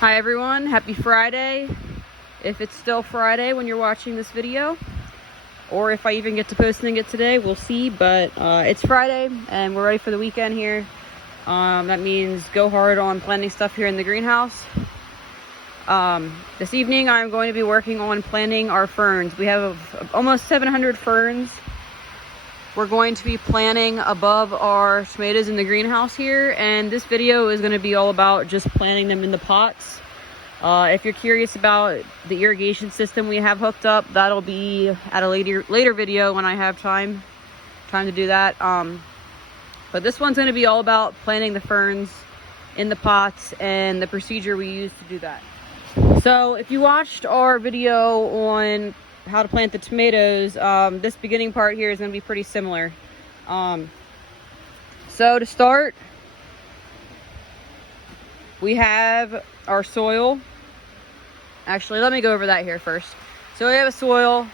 Hi everyone, happy Friday. If it's still Friday when you're watching this video, or if I even get to posting it today, we'll see. But it's Friday and we're ready for the weekend here. That means go hard on planting stuff here in the greenhouse. This evening I'm going to be working on planting our ferns. We have almost 700 ferns. We're going to be planting above our tomatoes in the greenhouse here, and this video is going to be all about just planting them in the pots. If you're curious about the irrigation system we have hooked up, that'll be at a later video when I have time to do that. But this one's going to be all about planting the ferns in the pots and the procedure we use to do that. So if you watched our video on how to plant the tomatoes, this beginning part here is going to be pretty similar. So to start, we have our soil. Actually, let me go over that here first. So we have a soil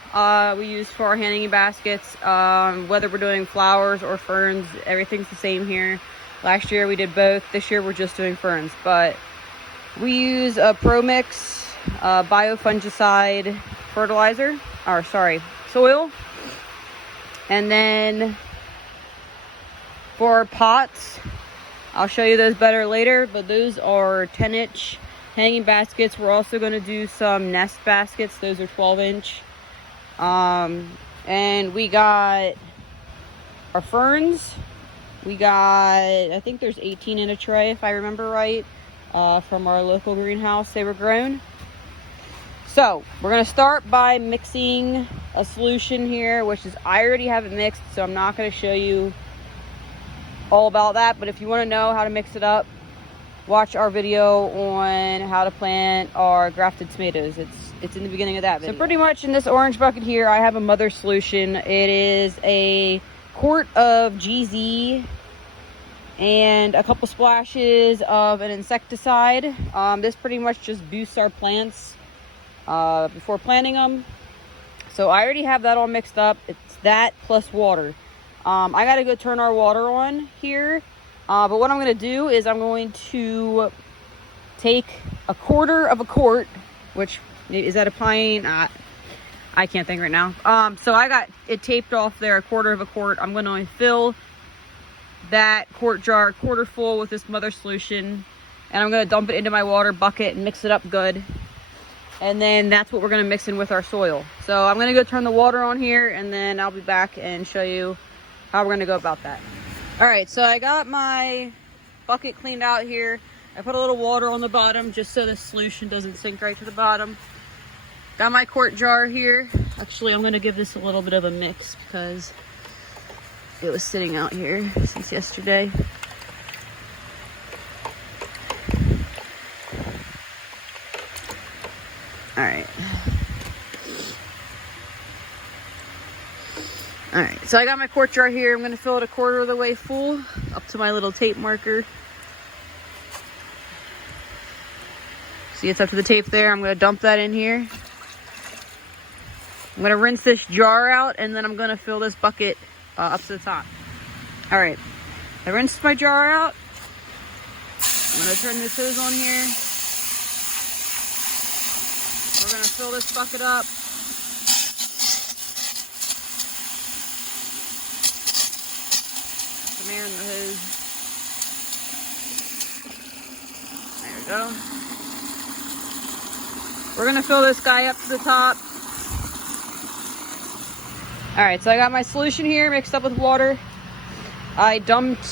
we use for our hanging baskets. Whether we're doing flowers or ferns, everything's the same here. Last year we did both. This year we're just doing ferns. But we use a Pro Mix biofungicide fertilizer, or sorry, soil. And then for our pots, I'll show you those better later, but those are 10-inch hanging baskets. We're also going to do some nest baskets. Those are 12-inch. And we got our ferns. We got, I think there's 18 in a tray if I remember right, from our local greenhouse. They were grown. So we're going to start by mixing a solution here, which is, I already have it mixed, so I'm not going to show you all about that. But if you want to know how to mix it up, watch our video on how to plant our grafted tomatoes. It's in the beginning of that video. So pretty much in this orange bucket here, I have a mother solution. It is a quart of GZ and a couple splashes of an insecticide. This pretty much just boosts our plants before planting them. So I already have that all mixed up. It's that plus water. I gotta go turn our water on here. But what I'm going to do is I'm going to take a quarter of a quart, which is that a pint? I can't think right now. So I got it taped off there, a quarter of a quart. I'm going to fill that quart jar quarter full with this mother solution, and I'm going to dump it into my water bucket and mix it up good. And then that's what we're going to mix in with our soil. So I'm going to go turn the water on here, and then I'll be back and show you how we're going to go about that. Alright, so I got my bucket cleaned out here. I put a little water on the bottom just so the solution doesn't sink right to the bottom. Got my quart jar here. Actually, I'm going to give this a little bit of a mix because it was sitting out here since yesterday. Alright. Alright, so I got my quart jar here. I'm going to fill it a quarter of the way full up to my little tape marker. See, it's up to the tape there. I'm going to dump that in here. I'm going to rinse this jar out, and then I'm going to fill this bucket up to the top. Alright, I rinsed my jar out. I'm going to turn this hose on here. We're going to fill this bucket up. Some air in the hose. There we go. We're going to fill this guy up to the top. Alright, so I got my solution here mixed up with water. I dumped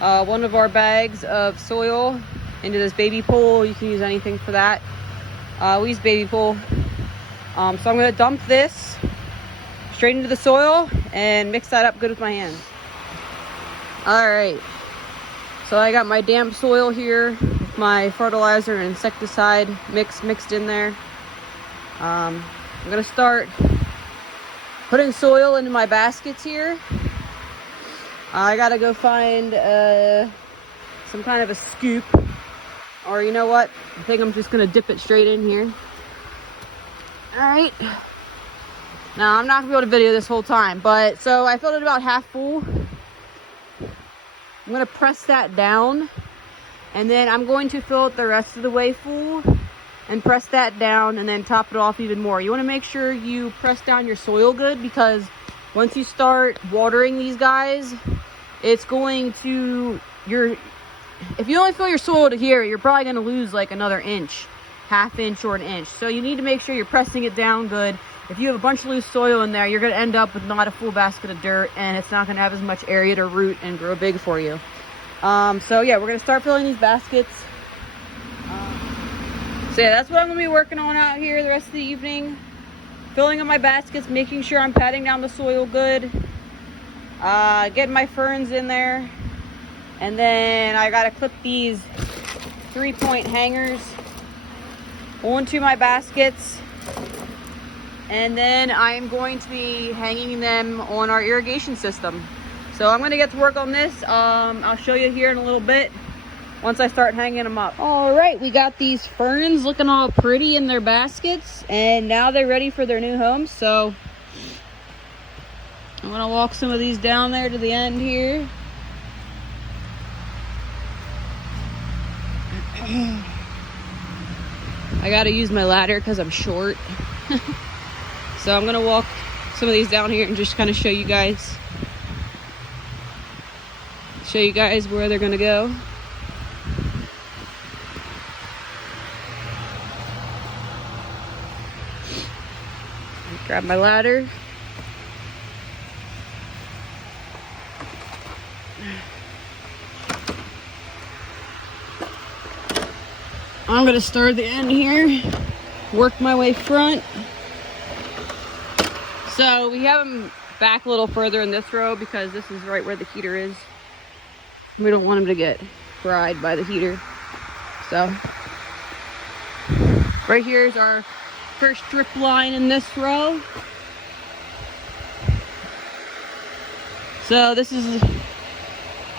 one of our bags of soil into this baby pool. You can use anything for that. We use baby pool. So I'm going to dump this straight into the soil and mix that up good with my hands. Alright, so I got my damp soil here with my fertilizer and insecticide mixed in there. I'm going to start putting soil into my baskets here. I got to go find some kind of a scoop. Or you know what? I think I'm just going to dip it straight in here. Alright. Now, I'm not going to be able to video this whole time. But, so I filled it about half full. I'm going to press that down And then I'm going to fill it the rest of the way full and press that down and then top it off even more. You want to make sure you press down your soil good, because once you start watering these guys, it's going to, if you only fill your soil to here, you're probably going to lose like another inch, half inch or an inch. So you need to make sure you're pressing it down good. If you have a bunch of loose soil in there, you're going to end up with not a full basket of dirt, and it's not going to have as much area to root and grow big for you. So yeah, we're going to start filling these baskets. So yeah, that's what I'm going to be working on out here the rest of the evening. Filling up my baskets, making sure I'm patting down the soil good. Getting my ferns in there. And then I got to clip these 3-point hangers onto my baskets. And then I'm going to be hanging them on our irrigation system. So I'm going to get to work on this. I'll show you here in a little bit once I start hanging them up. All right, we got these ferns looking all pretty in their baskets, and now they're ready for their new home. So I'm gonna walk some of these down there to the end here. I gotta use my ladder because I'm short. So I'm gonna walk some of these down here and just kind of show you guys where they're gonna go. Grab my ladder. I'm gonna start at the end here, work my way front. So we have them back a little further in this row because this is right where the heater is. We don't want them to get fried by the heater. So right here is our first drip line in this row. So this is,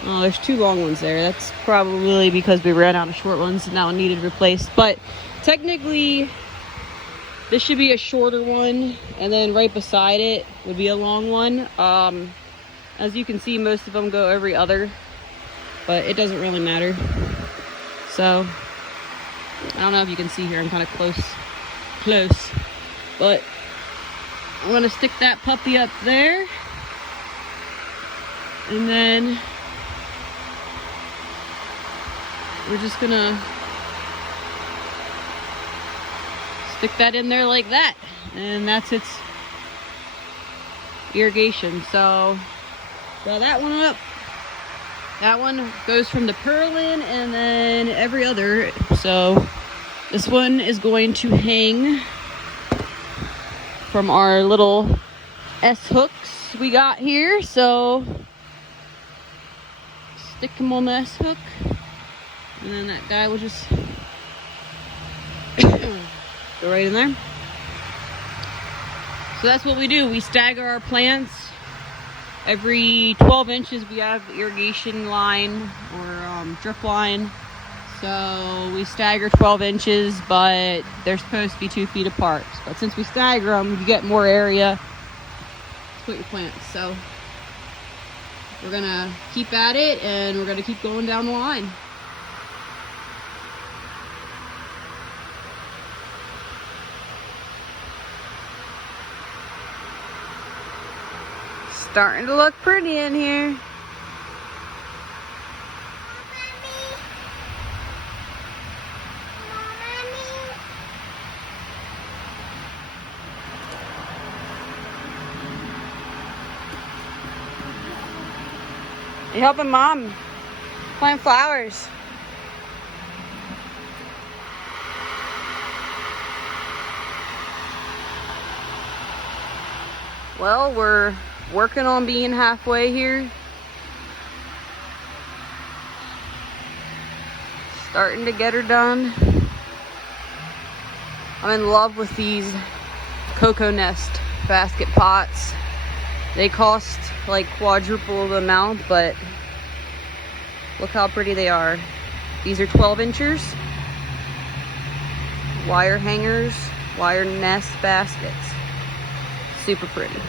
oh, there's 2 long ones there. That's probably because we ran out of short ones and now needed replaced. But technically, this should be a shorter one, and then right beside it would be a long one. As you can see, most of them go every other, but it doesn't really matter. So I don't know if you can see here, I'm kind of close, but I'm gonna stick that puppy up there, and then we're just gonna stick that in there like that, and that's its irrigation. So that one up, that one goes from the purlin and then every other. So this one is going to hang from our little S hooks we got here. So stick them on the S hook, and then that guy will just go right in there. So that's what we do. We stagger our plants. Every 12 inches we have irrigation line or drip line. So we stagger 12 inches, but they're supposed to be 2 feet apart. But since we stagger them, you get more area to put your plants. So we're gonna keep at it, and we're gonna keep going down the line. Starting to look pretty in here. You helping Mom plant flowers? Well, we're working on being halfway here. Starting to get her done. I'm in love with these cocoa nest basket pots. They cost like quadruple the amount, but look how pretty they are. These are 12 inchers. Wire hangers, wire nest baskets. Super pretty.